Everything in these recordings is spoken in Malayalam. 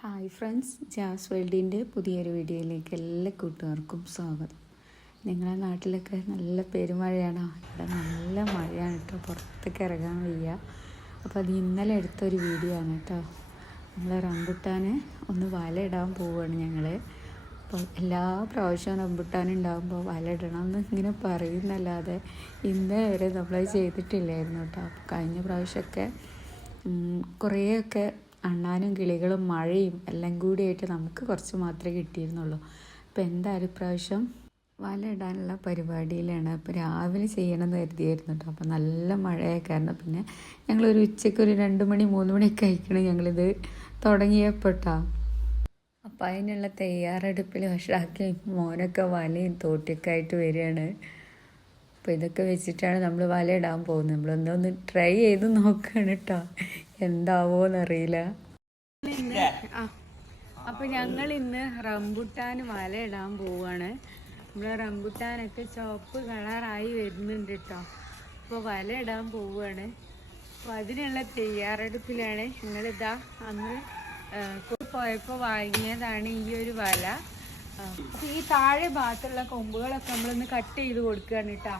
ഹായ് ഫ്രണ്ട്സ്, ജാസ് വേൾഡിൻ്റെ പുതിയൊരു വീഡിയോയിലേക്ക് എല്ലാ കൂട്ടുകാർക്കും സ്വാഗതം. നിങ്ങളുടെ നാട്ടിലൊക്കെ നല്ല പെരുമഴയാണോ? ഇവിടെ നല്ല മഴയാണ് കേട്ടോ, പുറത്തേക്ക് ഇറങ്ങാൻ വയ്യ. അപ്പോൾ അത് ഇന്നലെ എടുത്തൊരു വീഡിയോ ആണ് കേട്ടോ. നമ്മൾ റംബുട്ടാന് ഒന്ന് വല ഇടാൻ പോവുകയാണ് ഞങ്ങൾ. അപ്പോൾ എല്ലാ പ്രാവശ്യവും റംബുട്ടാൻ ഉണ്ടാകുമ്പോൾ വല ഇടണം എന്ന് ഇങ്ങനെ പറയുന്നല്ലാതെ ഇന്നേ വരെ നമ്മളത് ചെയ്തിട്ടില്ലായിരുന്നു കേട്ടോ. അപ്പോൾ കഴിഞ്ഞ പ്രാവശ്യമൊക്കെ കുറേയൊക്കെ അണ്ണാനും കിളികളും മഴയും എല്ലാം കൂടിയായിട്ട് നമുക്ക് കുറച്ച് മാത്രമേ കിട്ടിയിരുന്നുള്ളൂ. അപ്പോൾ എന്തായാലും പ്രാവശ്യം വല ഇടാനുള്ള പരിപാടിയിലാണ്. അപ്പോൾ രാവിലെ ചെയ്യണമെന്ന് കരുതിയായിരുന്നു കേട്ടോ. അപ്പോൾ നല്ല മഴയായ കാരണം പിന്നെ ഞങ്ങളൊരു ഉച്ചയ്ക്ക് ഒരു 2 മണി 3 മണിയൊക്കെ കഴിക്കണം ഞങ്ങളിത് തുടങ്ങിയപ്പോട്ടാ. അപ്പോൾ അതിനുള്ള തയ്യാറെടുപ്പിൽ വഷളാക്കി മോനൊക്കെ വലയും തോട്ടിയൊക്കെ ആയിട്ട് വരികയാണ്. അപ്പോൾ ഇതൊക്കെ വെച്ചിട്ടാണ് നമ്മൾ വല ഇടാൻ പോകുന്നത്. നമ്മളൊന്നൊന്ന് ട്രൈ ചെയ്ത് നോക്കുകയാണ് കേട്ടോ, എന്താവോന്നറിയില്ല. അപ്പോൾ ഞങ്ങൾ ഇന്ന് റംബുട്ടാൻ വല ഇടാൻ പോവാണ്. നമ്മൾ റംബുട്ടാനൊക്കെ ചുവപ്പ് കളറായി വരുന്നുണ്ട് കേട്ടോ. അപ്പോൾ വല ഇടാൻ പോവുകയാണ്. അപ്പോൾ അതിനുള്ള തയ്യാറെടുപ്പിലാണ്. ഞങ്ങളിതാ അന്ന് പോയപ്പോൾ വാങ്ങിയതാണ് ഈ ഒരു വല. അപ്പോൾ ഈ താഴെ ഭാഗത്തുള്ള കൊമ്പുകളൊക്കെ നമ്മളൊന്ന് കട്ട് ചെയ്ത് കൊടുക്കുകയാണ് കേട്ടോ.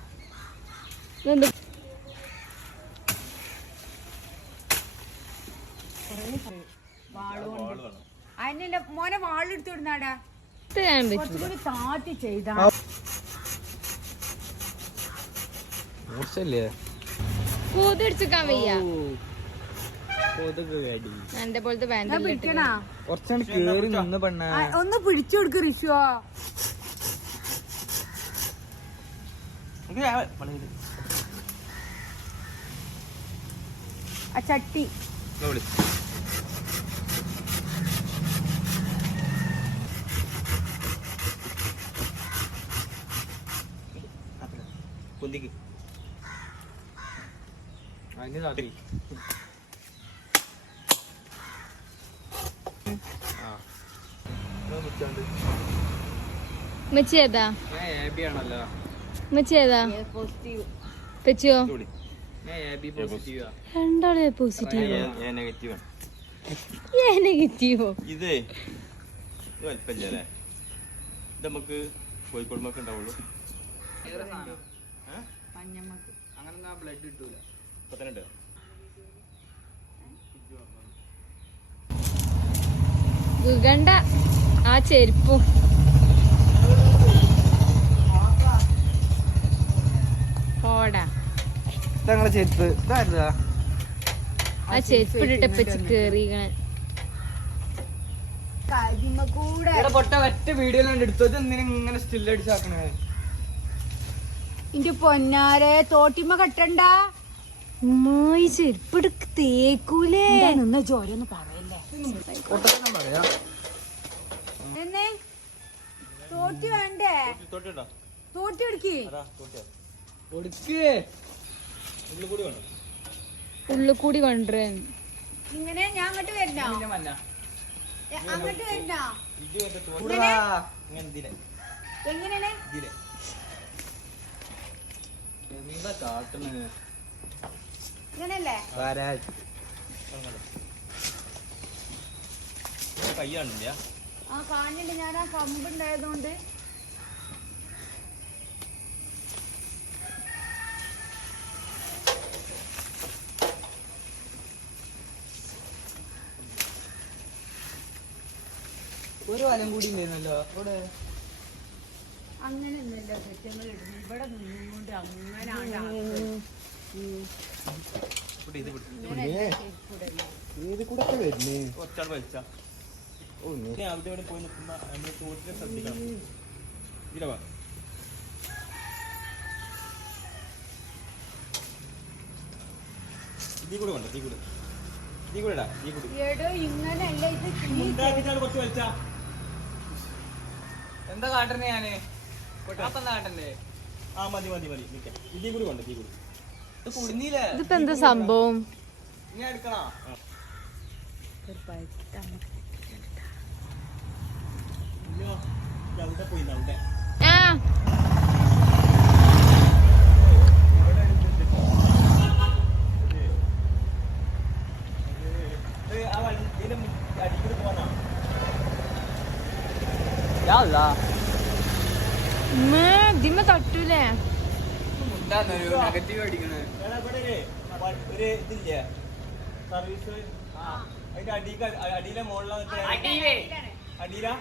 അതിന്റെ മോനെ വാളെടുത്ത് വിടുന്നാടാ, താത്തി ചെയ്താ പൂതെടുക്കാൻ വയ്യ. ഒന്ന് പിടിച്ചു കൊടുക്ക് റിഷുവോ. ആ ചട്ടി കുന്തിക്ക് അതിന് താത്തി മെച്ചേതാ ആണല്ലോ. മെച്ചേതാ പെച്ചോ രണ്ടാളെ പോസിറ്റീവോ നെഗറ്റീവോ? ഇത് വലിപ്പല്ലേ, ഇത് നമുക്ക് കോഴിക്കോട് മൊക്കെ ഉണ്ടാവുള്ളൂ. അങ്ങനെ ബ്ലഡ് കിട്ടൂല. പത്തനംതിട്ട ഗണ്ട ആ ചെരുപ്പും പോടാ. ഞങ്ങളെ ചെരുപ്പ് ആ ചെരുപ്പ് ഇട്ടിട്ട് കേറിക്കണ പൊട്ട ഒറ്റ വീഡിയോയിലാണ് എടുത്തത്. എന്തിനും ഇങ്ങനെ സ്റ്റിൽ അടിച്ചാക്കണേ? ഇന്റെ പൊന്നാരെ തോട്ടിമ്മ കെട്ടണ്ട. ചെരുപ്പെടുക്ക് തേക്കൂലേ? നിന്ന് ചോരൊന്ന് പറയല്ലേ. തോട്ടി വേണ്ടേ? തോട്ടി എടുക്കി ഉള്ളിൽ കൂടി കൊണ്ടുവരേ. ഇങ്ങനെ ഞാൻ അങ്ങോട്ട് വരണോ? അങ്ങോട്ട് വരണോ? എങ്ങനെയാണ്? ഇങ്ങനല്ലേ? കയ്യാണില്ല. ആ കാണില്ല, ഞാൻ ആ കമ്പുണ്ടായതുകൊണ്ട്. ഒരു വലം കൂടി ഉണ്ടായിരുന്നല്ലോ അവിടെ. അങ്ങനെയൊന്നുമല്ല തെറ്റങ്ങൾ ഇടുന്നു. ഇവിടെ നിന്നുകൊണ്ട് അങ്ങനെ ഒറ്റാൾ വലിച്ച അവിടെ പോയി നിൽക്കുമ്പോ അതിന്റെ തോട്ടിനെ ശ്രദ്ധിക്കണം. ഇതിലവാ ഇതീ കൂടെ കൊണ്ട് തീ കൂടെ തീ കൂടെ ഇടാ. തീ കൂടി ഇങ്ങനല്ല ഇത്. കുറച്ച് വലിച്ച എന്താ കാട്ടണേ? ഞാന് കാട്ടണ്ടേ? ആ മതി മതി മതി. ഇതീ കൂടി കൊണ്ട് തീ കൂടി. ഇത് കുടുങ്ങിയില്ലേ? ഇതിപ്പോ എന്താ സംഭവം? ഞാൻ എടുക്കണോ? അവിടെ പോയി അവിടെ അടിക്കൂടി പോന്നാ ഇതിമ്മ തട്ടൂലേ നെഗറ്റീവ് അടിക്കണേ ഒരു ഇതില്ലേ സർവീസ് അതിന്റെ അടിയിലെ മുകളിലാണ് അടിയിലാ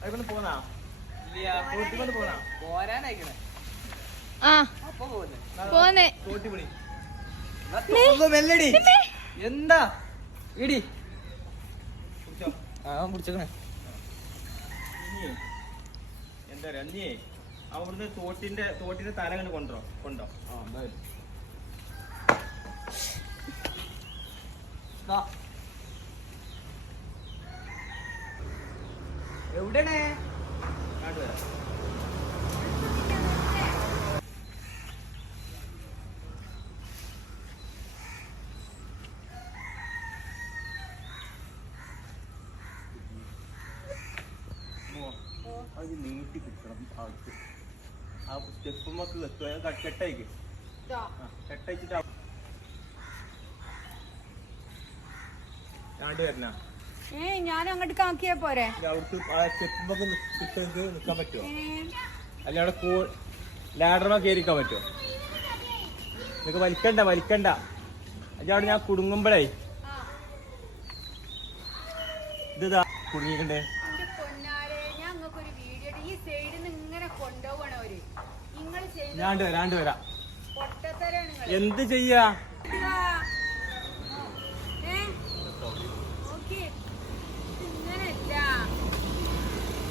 അതികൊണ്ട് പോന്നാ തോട്ടിക്കൊണ്ട് പോന്നാ പോരാനായിക്കണേ ആ പോന്നെ തോട്ടിപ്പണി മെല്ലടി എന്താ ഇടി പിടിച്ചേ എന്താ പറയാ നീ അവിടുന്ന് തോട്ടിന്റെ തല കണ്ട് കൊണ്ടോ എവിടെയാണ് അത് നീട്ടി പിടിക്കണം ആൾക്ക് ആ സ്റ്റെപ്പുമ്മക്ക് എത്തുക കെട്ടയക്ക് കെട്ടയച്ചിട്ട് ഞാണ്ട് വരണ ഞാൻ അങ്ങോട്ട് കാക്കിയാ പോരെ അവിടുത്തെ ആ സ്റ്റെപ്പുമ്മക്ക് കിട്ടുന്നത് നിൽക്കാൻ പറ്റുമോ അല്ല അവിടെ ലാഡർമ കയറിക്കാൻ പറ്റുമോ നിനക്ക് വലിക്കണ്ട അല്ല അവിടെ ഞാൻ കുടുങ്ങുമ്പോഴേ ഇതാ കുടുങ്ങിക്കണ്ടേ ഞാണ്ട് വരാം എന്ത് ചെയ്യാ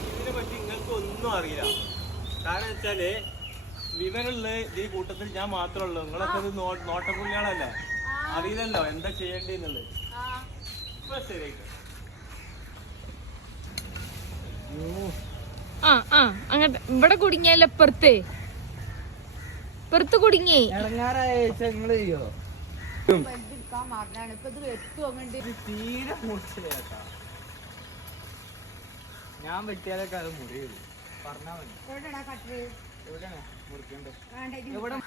ഇതിനെ പറ്റി നിങ്ങൾക്ക് ഒന്നും അറിയില്ല കാരണം വെച്ചാല് വിവരമുള്ള ഈ കൂട്ടത്തിൽ ഞാൻ മാത്രമേ ഉള്ളൂ നിങ്ങളൊക്കെ ഇത് നോട്ടപ്പുള്ളികളല്ലേ അറിയില്ലല്ലോ എന്താ ചെയ്യേണ്ടതെന്നുള്ളത് ഇപ്പൊ ശരിയായിട്ട് അങ്ങനത്തെ ഇവിടെ കുടുങ്ങിയല്ലോ പുറത്ത് കുടുങ്ങി ഞാൻ വെട്ടിയാലൊക്കെ അത് മുറിയുള്ളൂ പറഞ്ഞാ മതി എവിടെയാണ് മുറിക്കണ്ടേ എവിടെ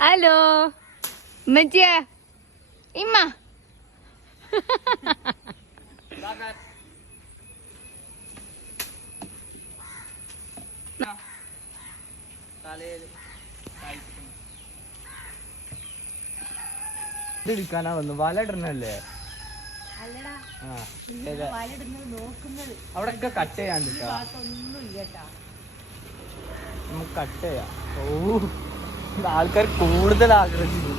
ഹലോ ഉമ്മച്ചിയെ ഇമ്മ ഇടിക്കാനാ വന്നു വല ഇടണല്ലേ അവിടെ ഒക്കെ കട്ട് ചെയ്യാൻ നമുക്ക് കട്ട് ചെയ്യാം ഓ ആൾക്കാർ കൂടുതൽ ആഗ്രഹിച്ചു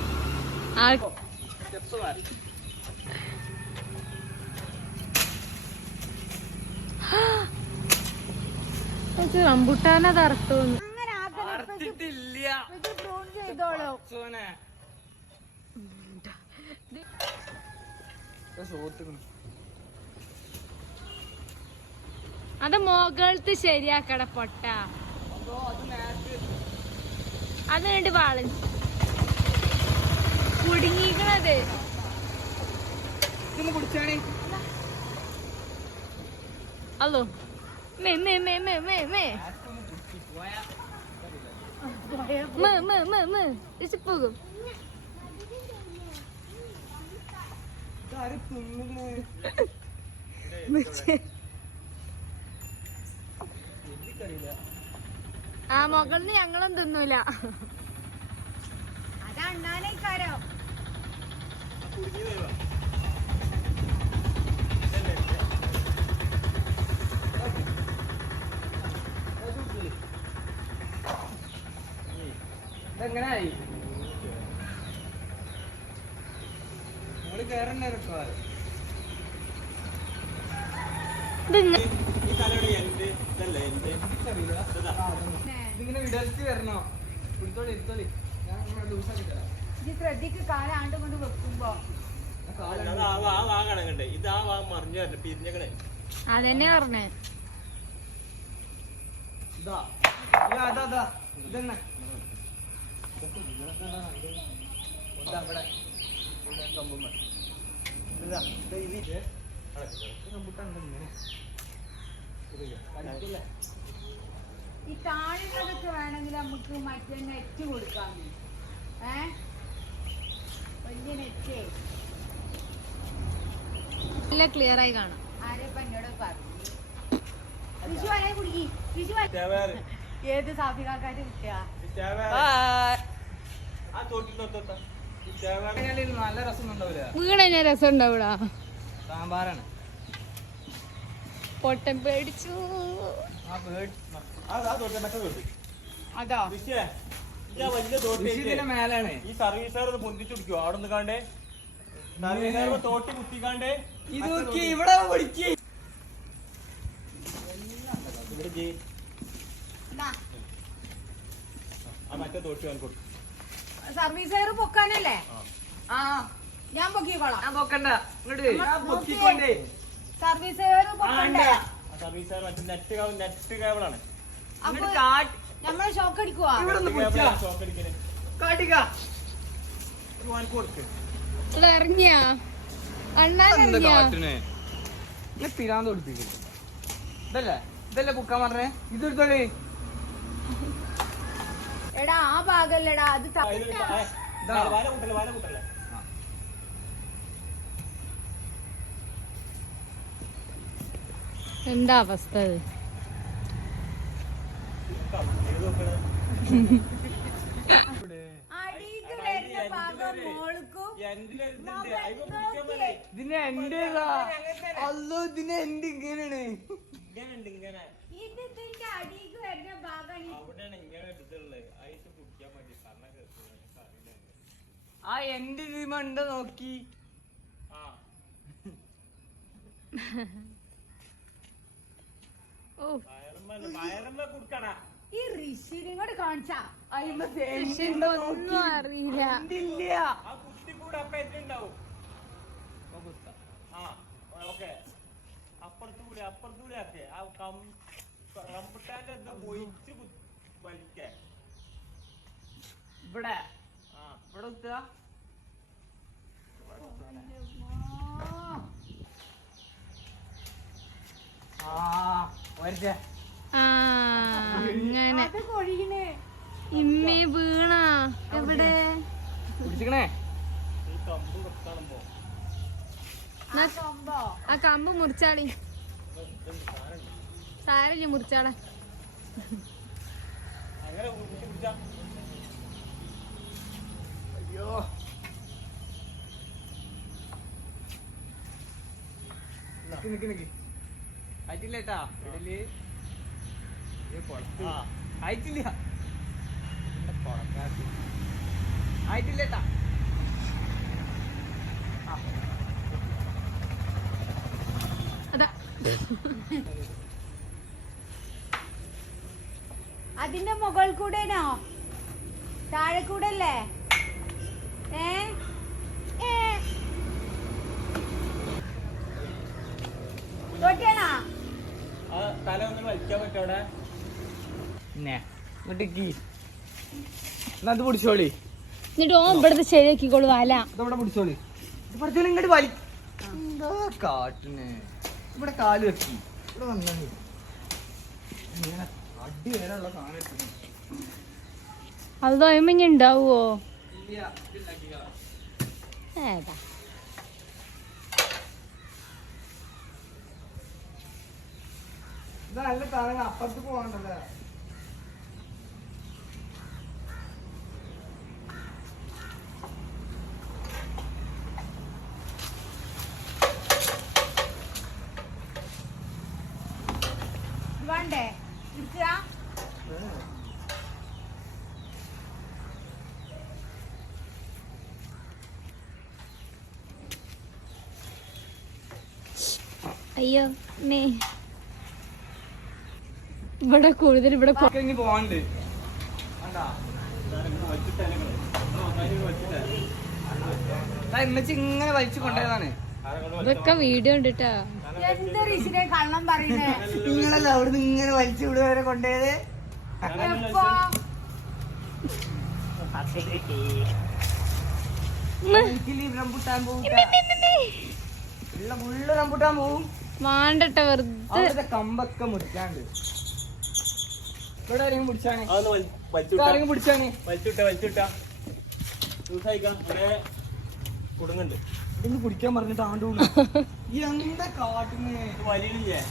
റംബുട്ടാനത് അർത്ഥം അത് മുകളത്ത് ശരിയാക്കട പൊട്ട അത് കണ്ട് വാളൻ കുടുങ്ങിക്കണത് അല്ലോ may may may may may may പോകും ആ മുകളിൽ ഞങ്ങളും തിന്നൂല അതാണോ ഇതെങ്ങനായി നമ്മള് കേറണ്ടേ ഇതിങ്ങനെ വിടർത്തി വരണോ എടുത്തോളി എടുത്തോളി ഞാൻ ലൂസാക്കി തരാം ശ്രദ്ധിക്ക് കാലാണ്ട് കൊണ്ട് വെക്കുമ്പോ ഇത് ആ ഭാഗം മറിഞ്ഞു വരണം പിരിഞ്ഞേ അതന്നെ പറഞ്ഞേ ഇതാ അതാ ഇതെന്നെ ഇവിടെ കമ്പുമ്മ ഈ താഴെയൊക്കെ വേണമെങ്കിൽ നമുക്ക് മറ്റേ നെറ്റ് കൊടുക്കാം. വലിയ നെറ്റ് നല്ല ക്ലിയർ ആയി കാണാം. ആരെപ്പ എന്നോട് പറഞ്ഞു വിഷു വരാൻ കുടുക്കി വിഷു ഏത് സാഫികാക്കാറ്റ് കുട്ടിയാ. നല്ല രസം ഉണ്ടാവില്ല. വീണ ഞാൻ രസം ഉണ്ടാവൂടാ. സാമ്പാറാണ്. പൊട്ടൻ പേടിച്ചു. അതോ മേലാണ് ഈ സർവീസുകാർ പൊന്തിച്ചു പിടിക്കുവോ അവിടെ നിന്ന് കാണ്ടേ സർവീസുകാർ തോട്ടി കുത്തിക്കാണ്ടേ ഇവിടെ മറ്റേ തോട്ടി വാങ്ങി കൊടുക്കും. സർവീസുകാർ പൊക്കാനല്ലേ? ആ ഞാൻ പൊക്കിക്കോളാം. സർവീസുകാർ പൊക്കണ്ടേ? സർവീസുകാർ മറ്റേ നെറ്റ് കേബിളാണ്. അപ്പൊ നമ്മളെ ഷോക്ക് അടിക്കുവാ. ഷോക്ക് അടിക്കല് കൊടുക്ക്. ഇവിടെ ഇറങ്ങിയാ അണ്ണാൻ ഇറങ്ങിയാ. പിരാന്ത് കൊടുപ്പിക്കില്ല. ഇതല്ലേ ബുക്കാൻ പറഞ്ഞേ. ഇതെടുത്തോളി. എടാ ആ ഭാഗല്ലടാ അത് വാല കൂട്ടല്ലേ. എന്താ അവസ്ഥ? അടിക്ക് വരുന്ന ഭാഗം മോൾക്കും ഇതിനെ എന്റെ അല്ലോ ഇതിനെ എന്റെ ഇങ്ങനെയാണ്. ഇത് ഇതിന്റെ അടിക്ക് വരുന്ന ഭാഗം ആ എന്റെ ഇതിമണ്ട നോക്കി. ഈ ഋഷിനെ കൂടെ കാണിച്ചാ ഒന്നും അറിയില്ല. അപ്പുറത്തൂടെ ഒക്കെ ആ റംബുട്ടാന്റെ എന്താ പൊയിച്ച് വലിക്കേ ഇവിടെ ഇവിടെ കുത്തുക. അങ്ങനെ അത് കൊഴിയണേ. ഇമ്മി വീണ എവിടെ? പിടിച്ചിക്കണേ. ഈ കമ്പ് കാണുമ്പോ ആ കമ്പ് മുറിച്ചാളി. സാരല്ല മുറിച്ചാളെ. അങ്ങനെ പിടിച്ചാ അയ്യോ നിക്ക് ആയിട്ടില്ലേട്ടാ. ഇടല് ആയിട്ടില്ല. ആയിട്ടില്ലേട്ടാ. അതാ അതിന്റെ മുകൾ കൂടെനോ താഴെ കൂടെ അല്ലേ? തോട്ടിയാണോ? ആ തല ഒന്ന് വലിക്കാൻ പറ്റും അവിടെ. അത് പിടിച്ചോളി. എന്നിട്ട് ഓൻ ഇവിടുത്തെ ശരിയാക്കിക്കോളൂ. വാല ഇതവിടെ പിടിച്ചോളി. ഇത് പഠിച്ചോളി. ഇങ്ങോട്ട് വലി. എന്താ കാട്ടിന് ഇവിടെ കാല് വെക്കി. ഇവിടെ വന്നു അടി വരെയുള്ള സാധനം. അത് തോന്നുമ്പോ ഉണ്ടാവുവോ? ഏതാ ഇത് നല്ല സാധനം. അപ്പുറത്ത് പോകണ്ടല്ലേ. വേണ്ടേ ഇരിക്കുക? അയ്യോ മേ ഇവിടെ കൂടുതൽ ഇവിടെ ഇനി പോവാണ്ട്. ഇമ്മച്ചി ഇങ്ങനെ വലിച്ചു കൊണ്ടുപോയതാണ്. ഇതൊക്കെ വീഡിയോ ഉണ്ടിട്ടാ. എന്ത് ഋഷിനെ കള്ളം പറയുന്നേ? നിങ്ങളല്ല അവിടുന്ന് ഇങ്ങനെ വലിച്ചു ഇവിടെ വരെ കൊണ്ടുപോയത്. എപ്പോ? റംബുട്ടാൻ പോകും. ഉള്ള മുള്ളു റംബൂട്ടാൻ പോവും. മാണ്ടട്ട വെറുതെ അവിടുത്തെ കമ്പൊക്കെ മുറിക്കാണ്ട്. ഇവിടെ ആരെങ്കിലും പിടിച്ചാണ്, അതൊന്ന് വലിച്ചുവിട്ടാ ആരെങ്കിലും പിടിച്ചാണ്. വലിച്ചുവിട്ടാ ദിവസമായിക്കാം ഇവിടെ കുടുങ്ങുന്നുണ്ട്. ഇതൊന്ന് പിടിക്കാൻ പറഞ്ഞിട്ട് ആണ്ട് പോണു. എന്താ കാട്ടുന്നേ? ഇത് വലിയില്ലേ?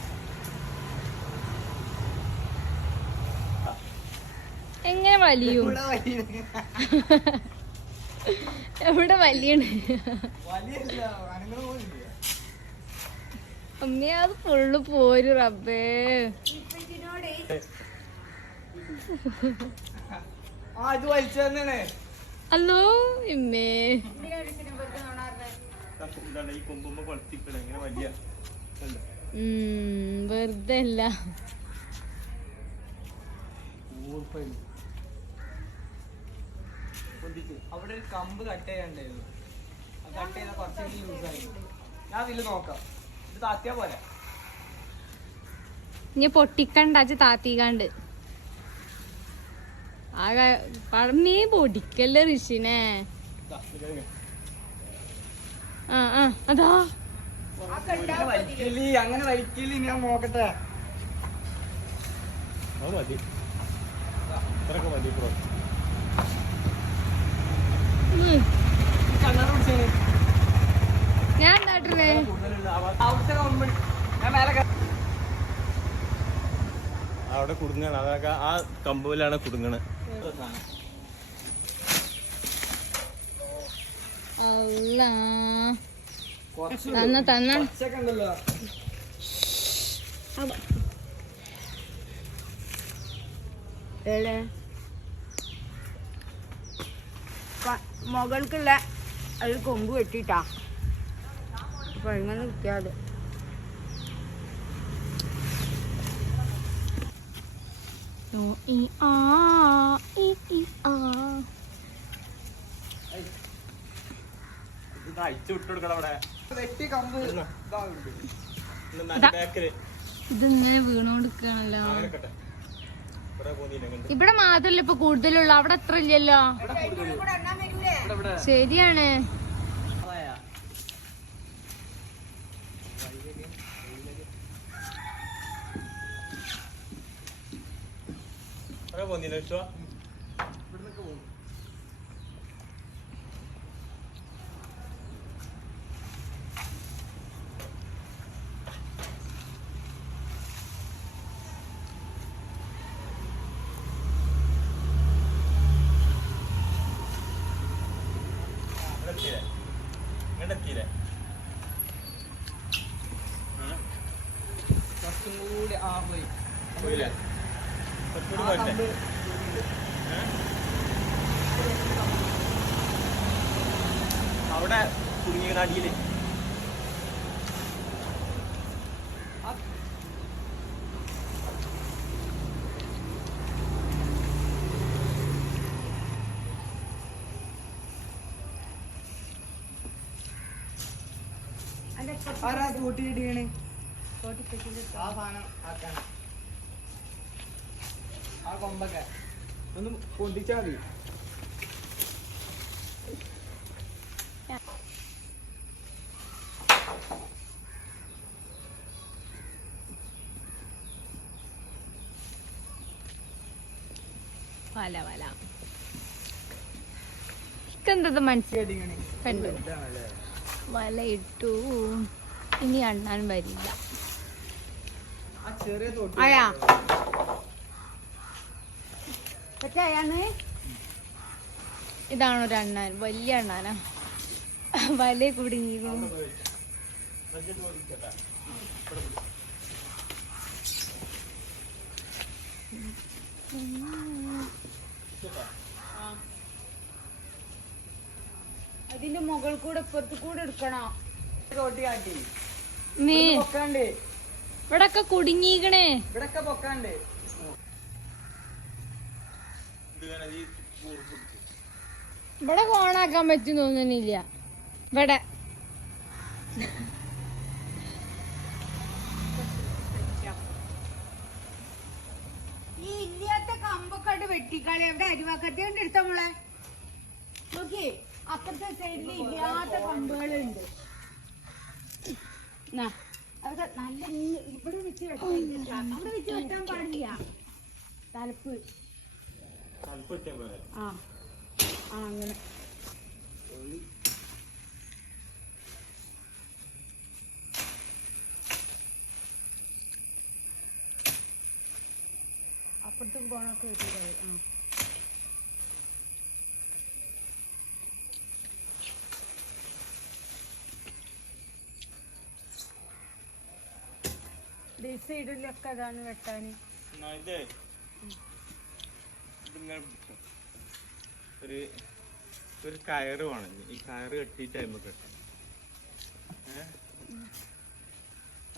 എങ്ങനെ വലിയും? ഇവിടെ വലിയ എവിടെ വലിയണ്? വലിയല്ല, അനങ്ങള് പോലില്ല. അമ്മേ അത് ഫുള്ള് പോരും റബ്ബേ. ആ ഇത് വലിച്ചു തന്നെയാണ്. അല്ലോ ഇമ്മേ ഇതാണ് ഈ കൊമ്പുമ്പോ കൊളത്തിപ്പിട ഇങ്ങനെ വലിയ കണ്ടോ? വെറുതെ അല്ല. അവിടെ ഒരു കമ്പ് കട്ട് ചെയ്യാണ്ടായിരുന്നു. കട്ട് ചെയ്ത കുറച്ചെങ്കിലും യൂസായി. ഞാൻ ഇതില് നോക്കാം. ഇത് താത്തിയാ പോലെ. ഇനി പൊട്ടിക്കണ്ടാച്ച് താത്തിക്കാണ്ട് ആകെ പടമേ പൊടിക്കല്ലേ ഋഷിനെ. അതാ വലിക്കല് അങ്ങനെ വലിക്കല് ഞാൻ നോക്കട്ടെ. അത് മതി, ഇത്രയൊക്കെ മതി ബ്രോ. കണ്ണാറ് പിടിച്ചേ. ഞാൻ എന്താട്ടേ അവിടുത്തെ കമ്പ് ഞാൻ മേലെ അവിടെ കുടുങ്ങാണ്, അതൊക്കെ ആ കമ്പുവിലാണ് കുടുങ്ങണത്. അല്ല തന്ന തന്ന ഉണ്ടല്ലോ. മുകൾക്കുള്ള അത് കൊമ്പ് വെട്ടിട്ടാ അപ്പൊ ഇങ്ങനെ നിൽക്കാതെ ഇത് അയച്ചു വിട്ടു കൊടുക്കണം അവിടെ വെട്ടി കമ്പ് ബാക്കില് ഇതെങ്ങനെ വീണോണ്ടിരിക്കണല്ലോ. അങ്ങനെക്കട്ടെ. ഇവിടെ പോന്നില്ല കണ്ട്. ഇവിടെ മാത്രല്ല ഇപ്പൊ കൂടുതലുള്ള, അവിടെ അത്ര ഇല്ലല്ലോ. ശരിയാണ്. ഇവിടെ പോന്നില്ല വിശ്വ. ഇങ്ങോട്ടെത്തിയില്ലേ? കുറച്ചും കൂടി പോയി. പോയില്ലേ? കുറച്ചുകൂടി ആ പോയിട്ടെ. കമ്പ് അവിടെ കുടുങ്ങിയ അടിയില് ആരാ കൂട്ടിയിടിയാണ്? ആ സാധനം ആക്കാണ്. ആ കൊമ്പൊക്കെ ഒന്ന് പൊന്തിച്ചാ മതി. വല വല എന്താ മനസ്സിലായി കണ്ടു. ഇതാണല്ലേ. വല ഇട്ടു. ഇനി അണ്ണാൻ വരില്ല. ആ ചെറിയ തോട്ടി ആയാ? ഇതാണൊരു അണ്ണാൻ, വലിയ അണ്ണാനാ. വല കുടുങ്ങിയോ? അതിന്റെ മുകൾ കൂടെ ഇപ്പുറത്ത് കൂടെ എടുക്കണോ? തോട്ടി കാട്ടി മേ പൊക്കാണ്ട്. ഇവിടൊക്കെ കുടുങ്ങിക്കണേ. ഇവിടൊക്കെ പൊക്കാണ്ട്. ഇവിടെ ഓണാക്കാൻ പറ്റും തോന്നുന്നില്ല. ഇവിടെ ഈ ഇല്ലാത്ത കമ്പൊക്കെ വെട്ടിക്കാളി. എവിടെ അരിവാക്കത്തി കൊണ്ട് എടുത്ത മോളെ നോക്കി, അപ്പുറത്തെ സൈഡിൽ ഇല്ലാത്ത കമ്പുകളുണ്ട്. അതൊക്കെ നല്ല ഇവിടെ വെച്ച് വെട്ടാൻ അവിടെ വെച്ച് വെട്ടാൻ പാടില്ല. തലപ്പ് തണുപ്പിട്ടാ പോലെ ആ ആ അങ്ങനെ അപ്പുറത്തും പോണൊക്കെ വെച്ചിട്ടായി. ആ സൈഡിലൊക്കെ അതാണ് വെട്ടാന്. ഇത് ഇതിങ്ങനെ ഒരു കയറ് വേണം. ഈ കയറ് കെട്ടിയിട്ട് അതിമ്മ കെട്ടാം.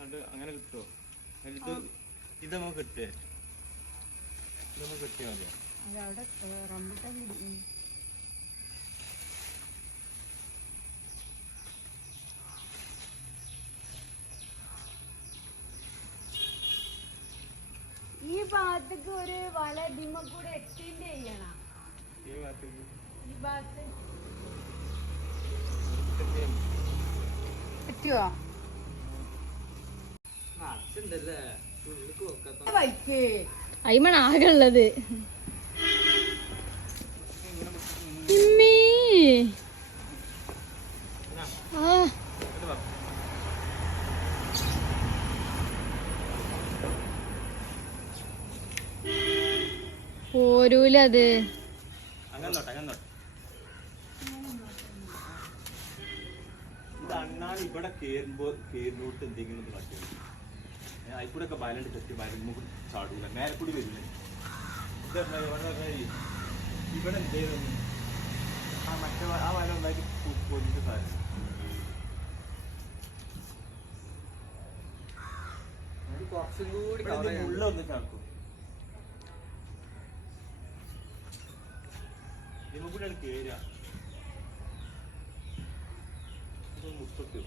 അത് അങ്ങനെ കിട്ടുമോ? ഇത് നമുക്ക് കിട്ടേ, ഇത് നമുക്ക് കിട്ടിയാൽ മതിയോ? അതവിടെ റംബുട്ടാൻ ഈ ഭാഗത്തേക്ക് ഒരു വല ദിമ്മ കൂടെ എക്സ്റ്റെൻഡ് ചെയ്യണം. ഈ ഭാഗത്തേക്ക് ഈ ഭാഗത്ത് പറ്റുവോ? വൈക്ക് അയിമണ് ആകെ ഉള്ളത്. ഇമ്മീ. ആ പോരൂലത്. അങ്ങനെ നോട്ടെ, അങ്ങനെ നോട്ടെ. ഇത് അണ്ണാൻ ഇവിടെ കേറിനോട്ട് എന്തെങ്കിലും കാട്ടിയത് അതിക്കൂടെ ഒക്കെ വയലണ്ട് കെട്ടി വയലുമ്പോ ചാടൂല, മേലെ കൂടി വരില്ല. ഇവിടെ എന്തേലും ആ മറ്റേ ആ വല ഉണ്ടാക്കി പൊന്നിട്ട് സാധനം കുറച്ചും കൂടി ഉള്ള ഒന്ന് ചാക്കും. കൂടെയാണ് കേര മുട്ടൊക്കെ